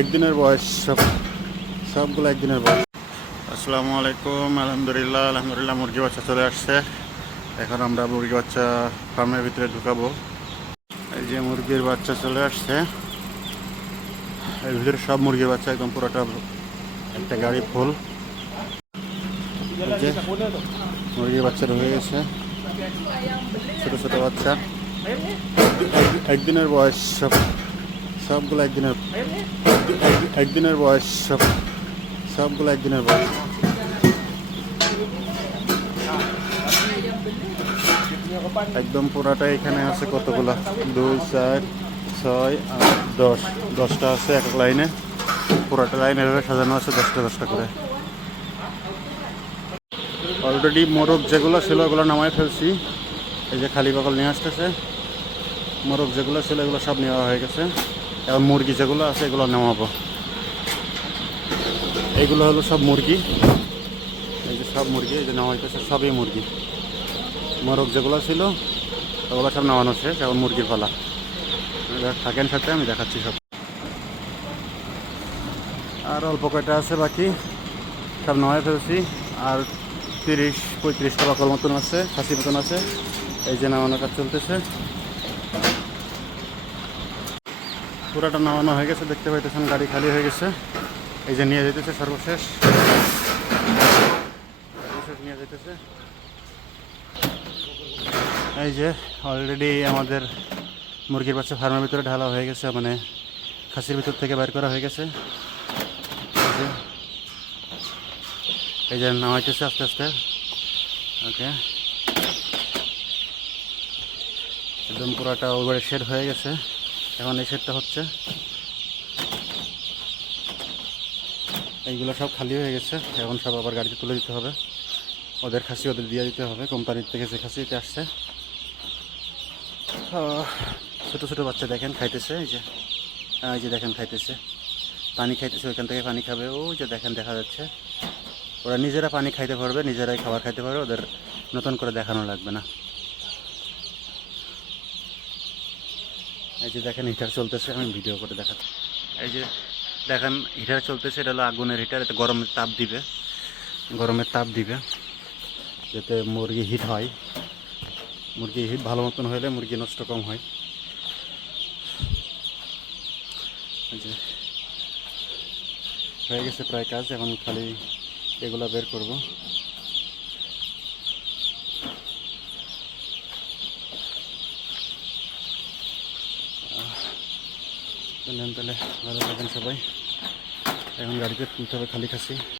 একদিনের বয়স, সবগুলো একদিনের বয়স। আসসালামু আলাইকুম। আলহামদুলিল্লাহ মুরগি বাচ্চা চলে আসছে। এখন আমরা মুরগি বাচ্চা ফার্মের ভিতরে ঢুকাবো। এই যে মুরগির বাচ্চা চলে আসছে। এর ভিতরে সব মুরগির বাচ্চা একদম পুরোটা একটা গাড়ি ফুল। মুরগির বাচ্চা হয়ে গেছে, ছোট ছোট বাচ্চা, একদিনের বয়স, সবগুলো একদিনের বয়স, সবগুলো একদিনের বয়স। একদম পুরাটাই এখানে আছে কতগুলো, 2, 4, 6, 8, 10, 10টা আছে এক লাইনে। পুরাটা লাইন এভাবে সাজানো আছে 10টা 10টা করে। অলরেডি মোরগ যেগুলো ছিল ওগুলো নামায় ফেলছি। এই যে খালি বকল নিয়ে আসতেছে। মোরগ যেগুলো ছিল এগুলো সব নেওয়া হয়ে গেছে। এবং মুরগি যেগুলো আছে এগুলো নামাবো। এইগুলো হলো সব মুরগি। এই যে সব মুরগি, এই যে নেওয়া হইতেছে, সবই মুরগি। মোরগ যেগুলো ছিল ওগুলো সব নামানো শেষ, এখন মুরগির পালা। থাকেন সাথে, আমি দেখাচ্ছি সব। আর অল্প কয়টা আছে বাকি, সব নামায় ফেলছি। আর 30-35টা বাকল মতন আছে, খাসি মতন আছে। এই যে নামানো কাজ চলতেছে। পুরাটা নামানো হয়ে গেছে, দেখতে পাইতেছেন গাড়ি খালি হয়ে গেছে। এই যে নিয়ে যেতেছে, সর্বশেষ নিয়ে যেতেছে। এই যে অলরেডি আমাদের মুরগির বাচ্চা ফার্মের ভিতরে ঢালা হয়ে গেছে, মানে খাসির ভিতর থেকে বের করা হয়ে গেছে। এই যে নামাইতেছে আস্তে আস্তে। ওকে, একদম পুরাটা ওভারে শেড হয়ে গেছে। এখন এই শেডটা হচ্ছে, এইগুলো সব খালি হয়ে গেছে। এখন সব আবার গাড়িতে তুলে দিতে হবে। ওদের খাসি ওদের দিয়ে দিতে হবে, কোম্পানির থেকে যে খাসিতে আসছে। ছোটো ছোটো বাচ্চা দেখেন খাইতেছে। এই যে দেখেন খাইতেছে, পানি খাইতেছে। ওইখান থেকে পানি খাবে। ও যে দেখেন, দেখা যাচ্ছে। ওরা নিজেরা পানি খাইতে পারবে, নিজেরাই খাবার খাইতে পারবে, ওদের নতুন করে দেখানো লাগবে না। এই যে দেখেন হিটার চলতেছে, আমি ভিডিও করে দেখাচ্ছি। এই যে দেখেন হিটার চলতেছে, এটা হলো আগুনের হিটার। এতে গরমের তাপ দিবে যাতে মুরগি হিট হয়। মুরগি হিট ভালো মতন হলে মুরগি নষ্ট কম হয়। এই যে হয়ে গেছে প্রায় কাজ, এখন খালি এগুলো বের করব। তাহলে ভালো থাকেন সবাই। এখন গাড়িতে তুলতে হবে খালি খাসি।